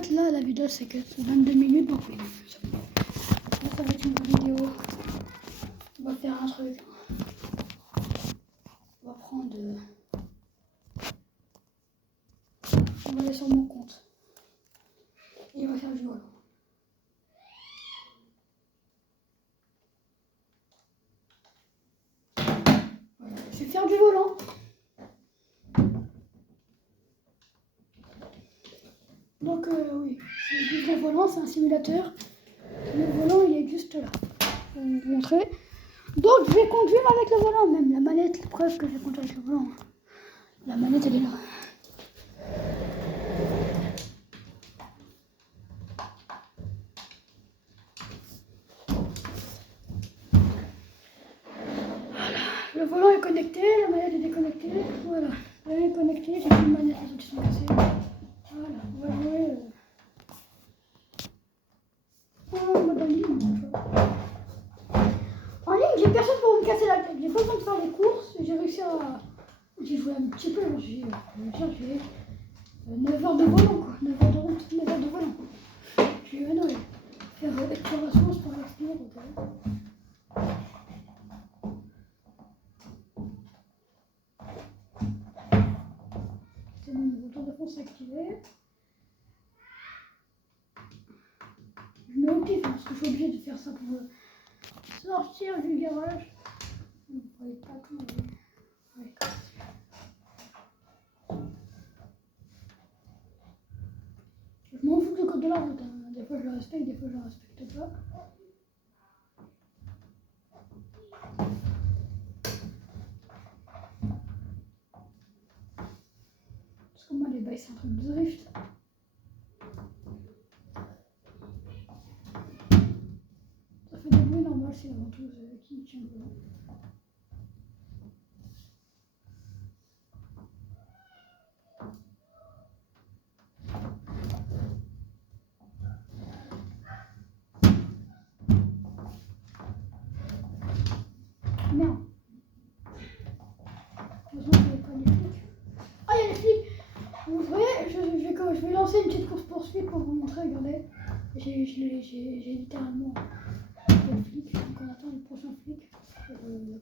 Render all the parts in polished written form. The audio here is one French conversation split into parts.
fait, là, la vidéo, c'est que 22 minutes, donc oui. Là, ça va être une vidéo. On va faire un truc. On va prendre... On va aller sur mon compte. Et on va faire du volant. Voilà, je vais faire du volant. Donc oui, c'est du vrai volant, c'est un simulateur. Le volant, il est juste là. Je vais vous montrer. Donc je vais conduire avec le volant, même la manette, la preuve que je vais conduire avec le volant. La manette, elle est là. Le volant est connecté, la manette est déconnectée. Voilà, elle est connectée, j'ai plus de manette, les autres sont cassées. Voilà, on va jouer. En mode en ligne. En ligne, j'ai personne pour me casser la tête. J'ai pas besoin de faire les courses. J'ai réussi à. J'ai joué un petit peu, j'ai 9 heures de volant, quoi. 9 heures de route, 9 heures de volant. J'ai eu un oeil. Faire exploration, c'est pour l'explorer. C'est bon, mon tour de fond s'est activé. Je mets au pif parce que je suis obligée de faire ça pour sortir du garage. Vous ne voyez pas tout. Ouais. Je m'en fous du code de la route. Hein. Des fois je le respecte, des fois je le respecte pas. Parce que moi les bails c'est un truc de drift. Ça fait des bruits normaux, c'est avant tout qui tient le volant. Merde. Heureusement qu'il n'y avait pas les flics. Ah, il y a les flics. Vous voyez, je vais lancer une petite course poursuite pour vous montrer, regardez. J'ai littéralement le flic, donc on attend le prochain flic. Je vais ralentir.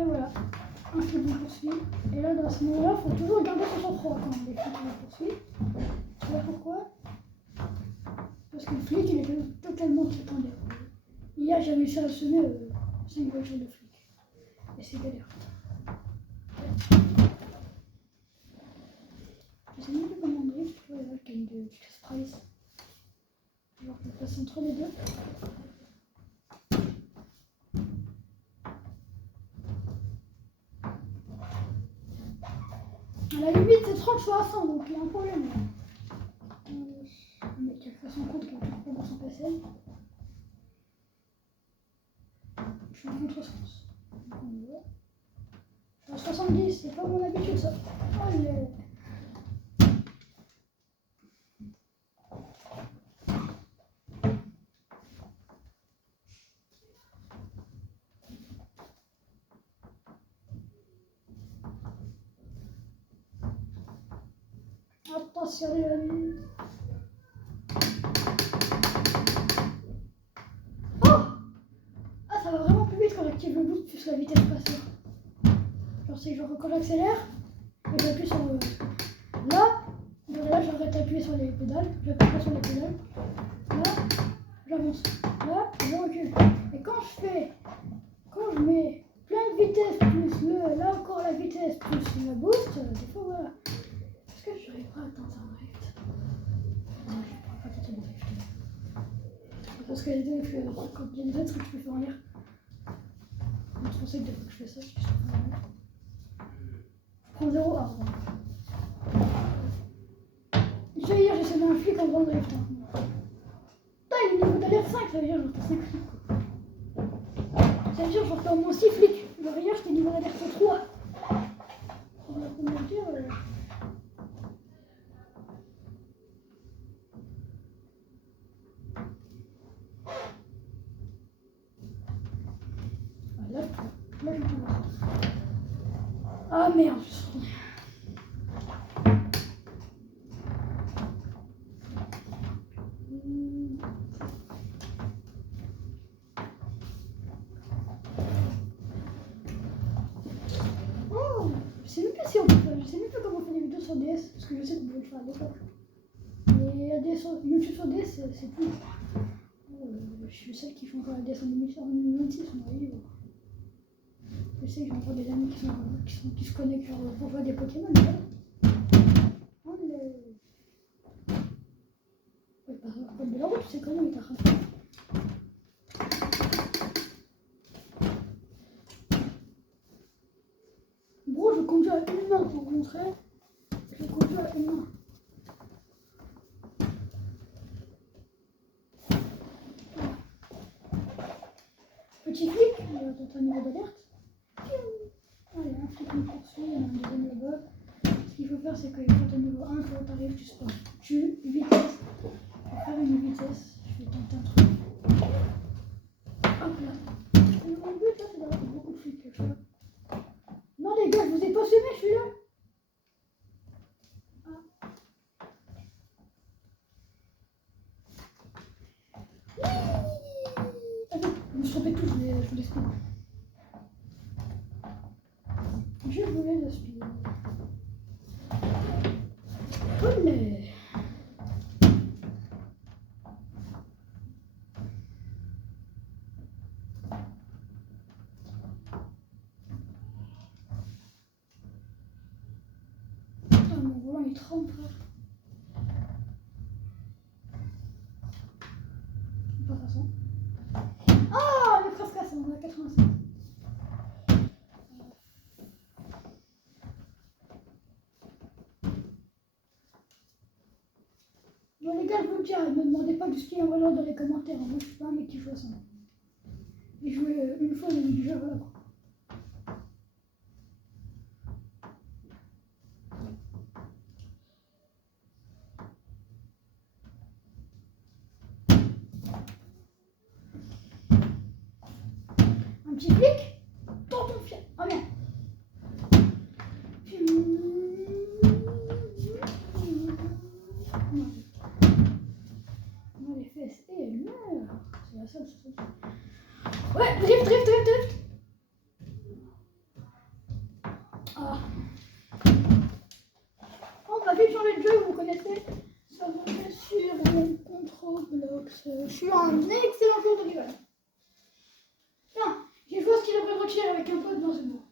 Et voilà, un flic me poursuit. Et là, dans ce moment-là, il faut toujours garder son sang-froid quand les flics me poursuivent. Tu vois pourquoi? Parce que le flic, il est totalement détendu. Hier, j'ai réussi à semer 5 voitures de flics. Et c'est galère. Je sais même pas comment on drift. Tu vois, là, il y a une petite price. Alors, je passe entre les deux. À la limite, c'est 30 choix à 100, donc il y a un problème. Le mec qui a fait son compte qui a tout dans son PC. Je suis en contresens. Donc on voit. Je suis à 70, c'est pas mon habitude ça. Allez. Attention les amis. Oh! Ah, ça va vraiment plus vite quand j'active le boost plus la vitesse passée. Genre c'est genre quand j'accélère et j'appuie sur le... Là j'arrête d'appuyer sur les pédales, j'appuie pas sur les pédales. Là, j'avance. Là, je recule. Et quand je mets plein de vitesse plus là encore la vitesse plus le boost, des fois voilà. Est-ce que je n'arrive pas à tenter un drift? Non, je ne pourrais pas tenter un drift. Parce que quand il y a des autres trucs que je peux faire en l'air. Je trop sec des fois que je fais ça, je suis en l'air. Je prends 0 A. Hier, j'ai semé un flic en faisant drift. Putain, il est niveau d'alerte 5, ça veut dire que j'en fais 5 flics. Ça veut dire que j'en fais au moins 6 flics. Genre hier, j'étais niveau d'alerte 3. On va comment dire. là, je peux voir. Ah merde, je suis retournée. Oh, je sais même pas si on peut faire, je sais même pas comment on fait des vidéos sur DS, parce que je sais qu'on pouvait le faire à l'époque. Mais la DS sur, YouTube sur DS, c'est plus. Je suis celle qui fait encore la DS en 2026, on va dire. Je sais que j'ai encore des amis qui se connectent genre, pour faire des Pokémon. Mais voilà. Oh, ouais, pas de la route, tu sais comment il t'a rattrapé. Bro, je conduis à une main pour vous montrer. Je conduis à une main. Petit clic, dans ton niveau d'alerte. Allez, un flic me poursuit, il y en a un deuxième là-bas. Ce qu'il faut faire, c'est que quand tu es niveau 1, quand tu arrives, tu spawns. Tu vitesse. Je vais faire une vitesse. Je vais tenter un truc. Hop là. Mon but là, c'est d'avoir beaucoup de flics. Tu vois. Non, les gars, je vous ai pas semé, je suis là. Attends, je me suis trompé de tout, je voulais speed. Je voulais le speed. Olé. Putain, mon volant il tremble, frère. Pas de toute façon. Ah, le presque casse, on est à 85. Bon les gars, je vous le dis, ne me demandez pas du ski en volant dans les commentaires. Moi je suis pas un mec qui joue à ça. J'ai joué une fois dans le jeu, voilà quoi. Un petit flic dans ton fier. Oh merde. Non, les fesses. Et elle meurt. C'est la seule, c'est ça. Ouais, drift. Ah. On va vite changer de jeu, vous connaissez. Ça va bien sûr mon contrôle blocks. Je suis un excellent joueur de rival. Tiens, j'ai joué à ce qu'il a pas de retirer avec un pote dans ce mot.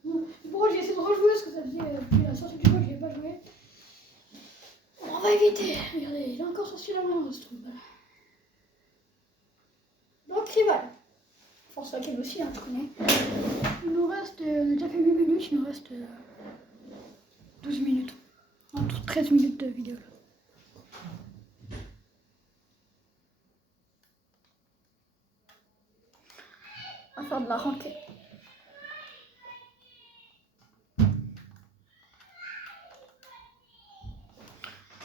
C'est pourquoi j'ai essayé de rejouer parce que ça faisait depuis la sortie du jeu que je n'ai pas joué. On va éviter. Regardez, il a encore sorti la main, ce truc. Donc, rival. Force laquelle aussi, hein, tu connais. Il nous reste, on a déjà fait 8 minutes, il nous reste 12 minutes. Entre 13 minutes de vidéo. On va faire de la ranked.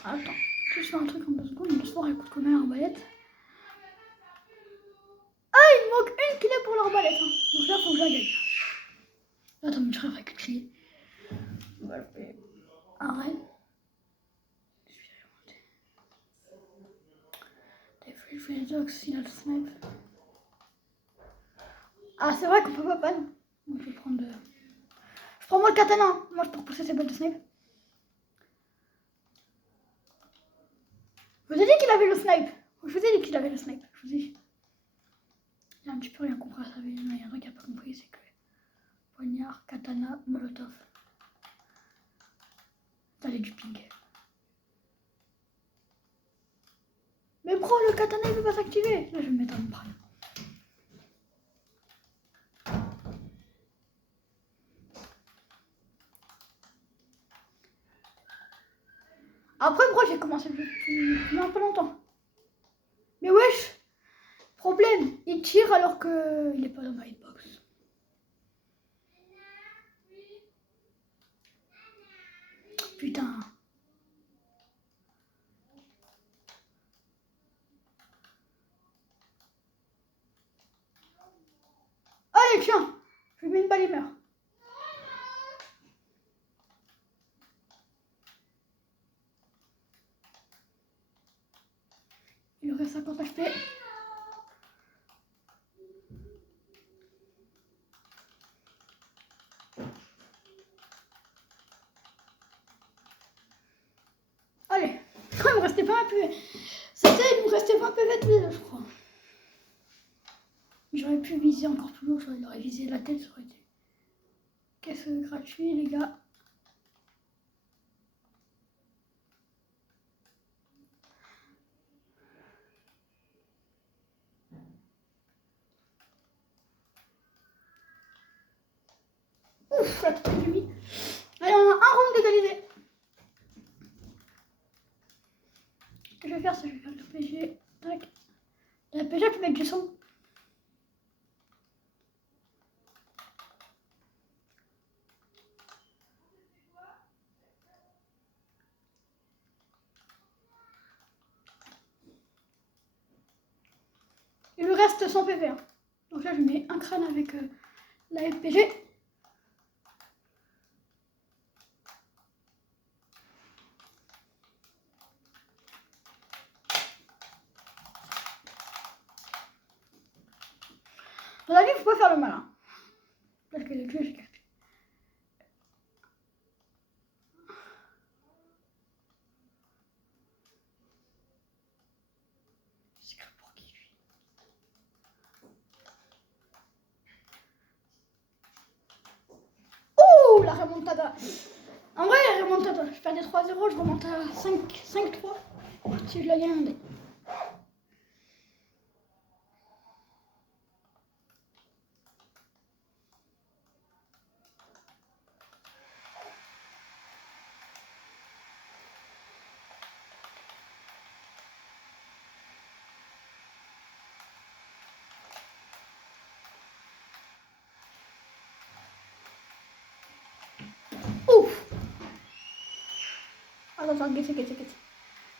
Attends, je fais un truc en 2 secondes, il me se écoute combien l'arbalète. Ah, il me manque une clé pour l'arbalète. Hein. Donc là, faut que je la gagne. Attends, mais je ferai que crier. On va le faire. Arrête. T'as fait le free dogs, il a le snipe. Ah, c'est vrai qu'on peut pas ban. Donc je vais prendre. Je prends moi le katana. Moi, je peux repousser ces balles de snipe. Je vous ai dit qu'il avait le snipe. Je vous ai dit qu'il avait le snipe. Je vous ai dit. Il a un petit peu rien compris à sa vie. Il y a un truc qu'il n'a pas compris, c'est que poignard, katana, molotov. T'as du ping. Mais bro, le katana il peut pas s'activer. Là, je vais me mettre en prime. Après, moi, j'ai commencé depuis un peu longtemps. Mais wesh, problème, il tire alors qu'il est pas dans ma hitbox. Putain. Allez, tiens, je vais balle, il meurt. Il lui reste 50 HP. Allez, il me restait pas un PV. Il me restait 20 PV tous les deux, je crois. J'aurais pu viser encore plus haut, j'aurais visé la tête, ça aurait été. Qu'est-ce que gratuit, les gars. Ouf, la tête de lui. Allez, on a un round d'égalisé. Ce que je vais faire, c'est que je vais faire le PG. Tac. La PG peut mettre du son. Il lui reste 100 PV. Hein. Donc là, je mets un crâne avec la FPG. Dans la vie, faut pas faire le malin. Parce que les clés, j'ai capté. C'est grave pour qui, lui? Oh, la remontada. En vrai, la remontada. Je perdais 3-0, je remonte à 5-3. Si je la gagne. Ouf. Attends, guette.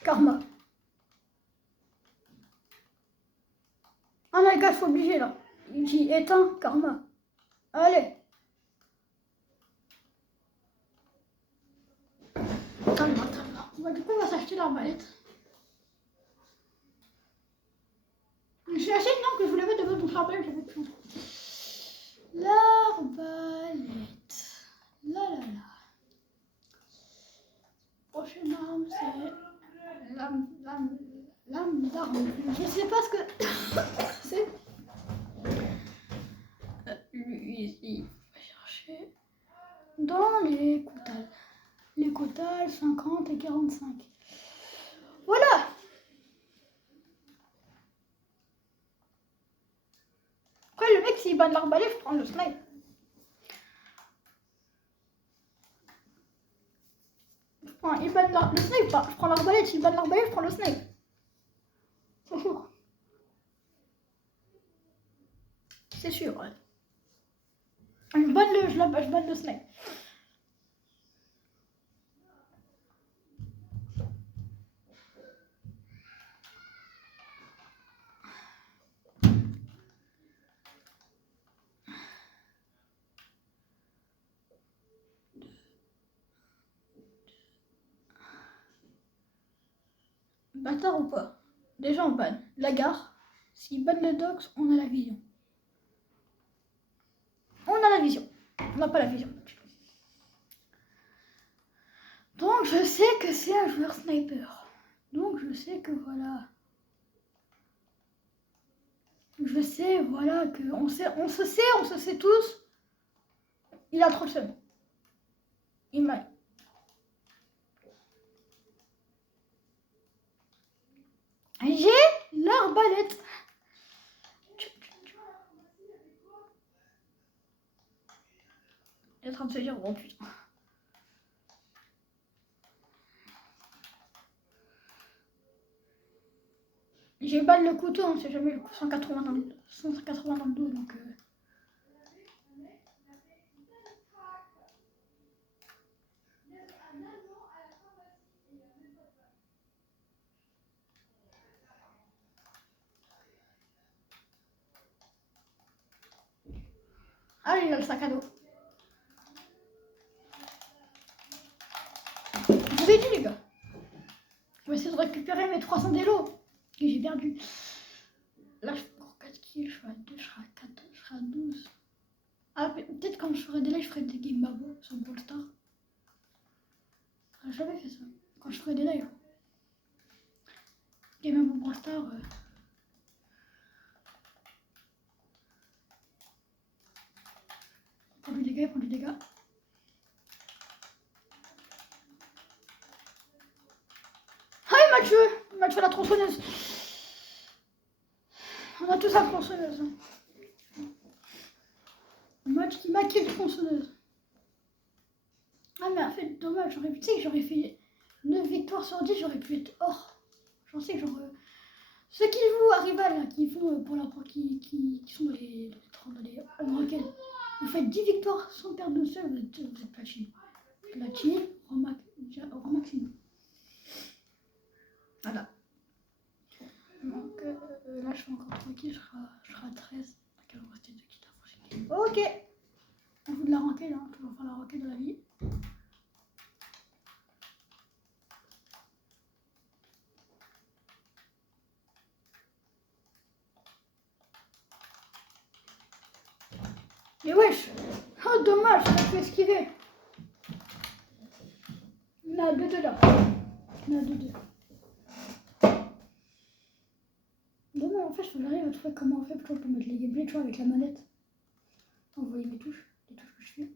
Karma. Ah non, les gars, je suis obligé là. Il dit éteins, karma. Allez. Calme. Bah, du coup, on va s'acheter l'arbalète. Je suis assez énorme que je voulais mettre de votre l'arbalète, j'avais plus. L'arbalète. Là. Prochaine arme, c'est lame d'arme. Je sais pas ce que c'est. Il va chercher dans les coutales. Les coutales 50 et 45. Voilà. Après, le mec, s'il bat de l'arbalète, je prends le snipe. Il bat le snipe, pas. Je prends l'arbalète, s'il bat de l'arbalète, je prends le snipe. C'est sûr, ouais. Je banne le snipe. Bâtard ou pas? Déjà on banne la gare. S'il banne le dox, on a la vision. On a la vision. On n'a pas la vision. Donc je sais que c'est un joueur sniper. Donc je sais que voilà. Je sais, voilà, que on se sait tous. Il a trop le seum. Il m'a. J'ai l'arbalète. Il est en train de se dire, oh putain. J'ai balle le couteau, on sait jamais, le coup 180 dans le dos, donc... Ah, il a le sac à dos. Je vous ai dit, les gars. Je vais essayer de récupérer mes 300 d'élo que j'ai perdu. Là, je prends 4 kills, je serai à 2, je serai à 4, je serai à 12. Ah, peut-être quand je ferai des lives, je ferai des games babo sur Brawl Stars. J'ai jamais fait ça. Quand je ferai des lives. Game babo Brawl Stars. Prends du dégât, prends du dégât. Ah, il m'a tué la tronçonneuse. On a tous la tronçonneuse. Le match qui m'a kill tronçonneuse. Ah, mais en fait, dommage, tu sais que j'aurais fait 9 victoires sur 10, j'aurais pu être hors. J'en sais que genre. Ceux qui jouent à Rival, là, qui font pour la qui sont dans les 30 dans les ranked, vous faites 10 victoires sans perdre de seul, vous êtes platine. Platine, Romaxine. Voilà. Donc là, je fais encore 3 kills, je serai à 13. Donc, il va me rester 2 kills à prochaine. Ok. On joue de la ranked, hein, toujours faire la ranked de la vie. Mais wesh! Oh dommage, ça pu esquiver. On a 2-2 là. On a 2-2. Dommage, en fait, j'arrive à trouver comment on fait pour mettre les gameplays, tu vois, avec la manette. Vous voyez mes touches, les touches que je fais.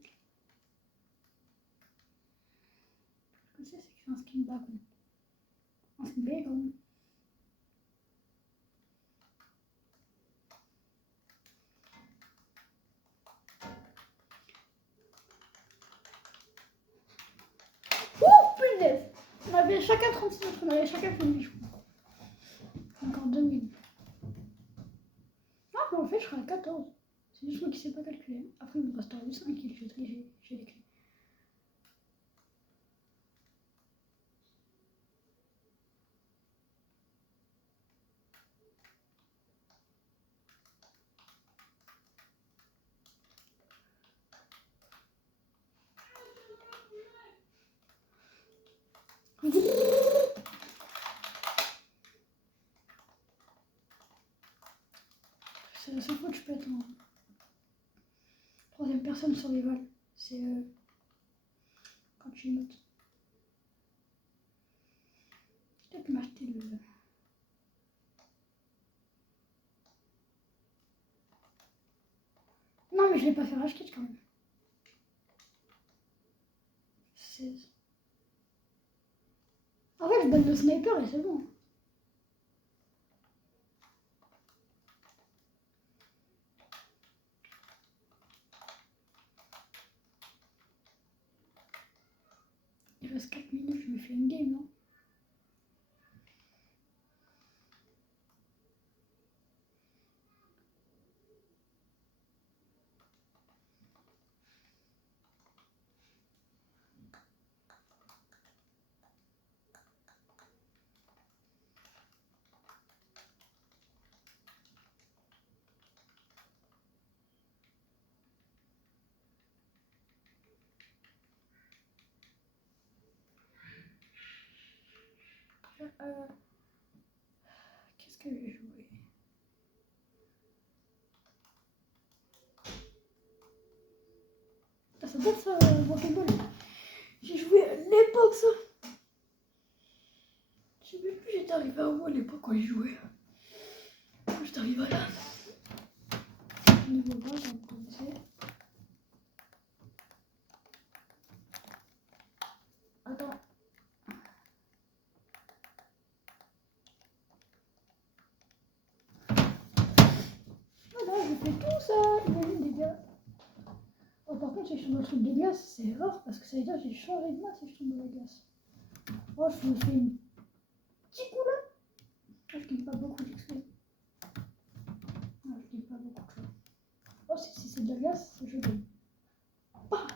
Ce que c'est que c'est un skin background. Un skin background. Oh punaise! On avait chacun 36 mètres, on avait chacun fini, je crois. Encore 2 minutes. Ah, mais en fait, je serai à 14. C'est juste moi qui sais pas calculer. Après, il me restera juste 5 kills, j'ai les clés. C'est la seule fois que je peux être en troisième personne survival. C'est quand tu notes. Peut-être m'acheter le. Non, mais je vais pas faire acheter quand même. 16. En fait, je donne le sniper et c'est bon. Il reste 4 minutes, je me fais une game, non? Qu'est-ce que j'ai joué? Ah, ça date ça, Walking Ball. J'ai joué à l'époque ça. Je sais même plus, j'étais arrivé à où à l'époque quand j'ai joué. J'étais arrivé à là. Niveau 20, on va commencer. Attends. Voilà, j'ai fait tout ça. Imagine des gars. Oh, par contre, si je tombe dans le truc de glace, c'est rare parce que ça veut dire que j'ai changé de main si je tombe dans la glace. Oh, je me fais une petite coup là. Oh, je gagne pas beaucoup d'XP. Ah, je gagne pas beaucoup de choses. Oh, si c'est de la glace, je gagne. Bah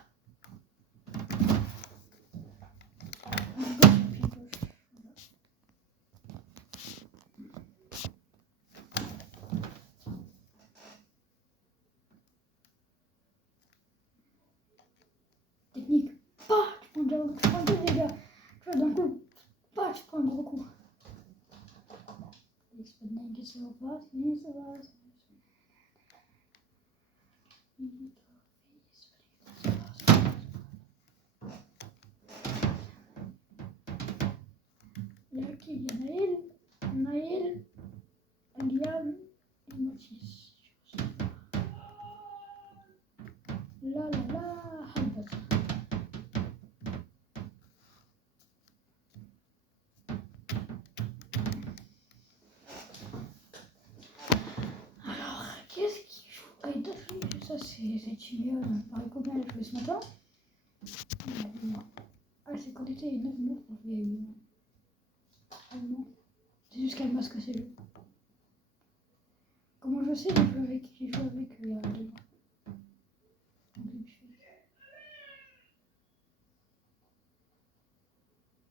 je prends 2 dégâts. Tu vois, d'un coup, pas, je prends un gros coup. Il y a qui? Il y a Naël, Liam et Mathis. La la la, Hambat. Alors, qu'est-ce qu'il joue? Ah, il doit jouer. Ça, c'est Timéo. Pareil, combien elle a joué ce matin? Ah, c'est connecté, il y a 9 mots pour jouer. Ah non. C'est juste qu'elle masque ses jeux. Comment je sais? J'ai joué avec il y a 2 mois.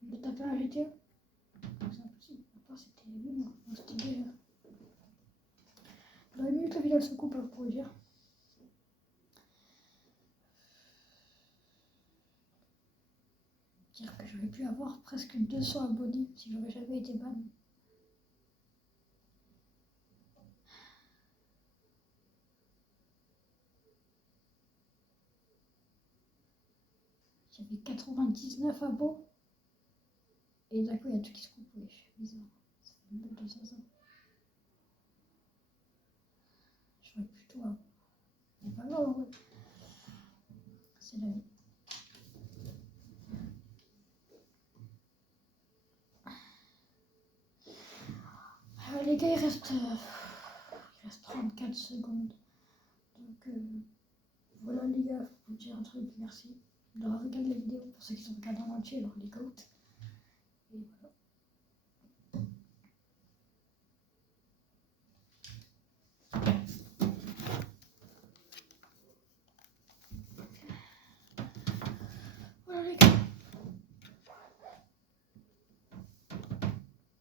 Je vais taper un GTA. C'est impossible. À part c'était lui, moi. C'était bien. Dans la minute, la vidéo se coupe, pour vous dire. Dire que j'aurais pu avoir presque 200 abonnés si j'aurais jamais été ban. J'avais 99 abos. Et d'un coup, il y a tout qui se coupe. Oui, je suis bizarre. Ça fait une belle de 500. J'aurais plutôt avoir. Mais pas grave, ouais. C'est la vie. Les gars, il reste 34 secondes. Donc voilà les gars, je vous dire un truc, merci d'avoir regardé la vidéo. Pour ceux qui sont regardés en entier, alors les goats. Et voilà.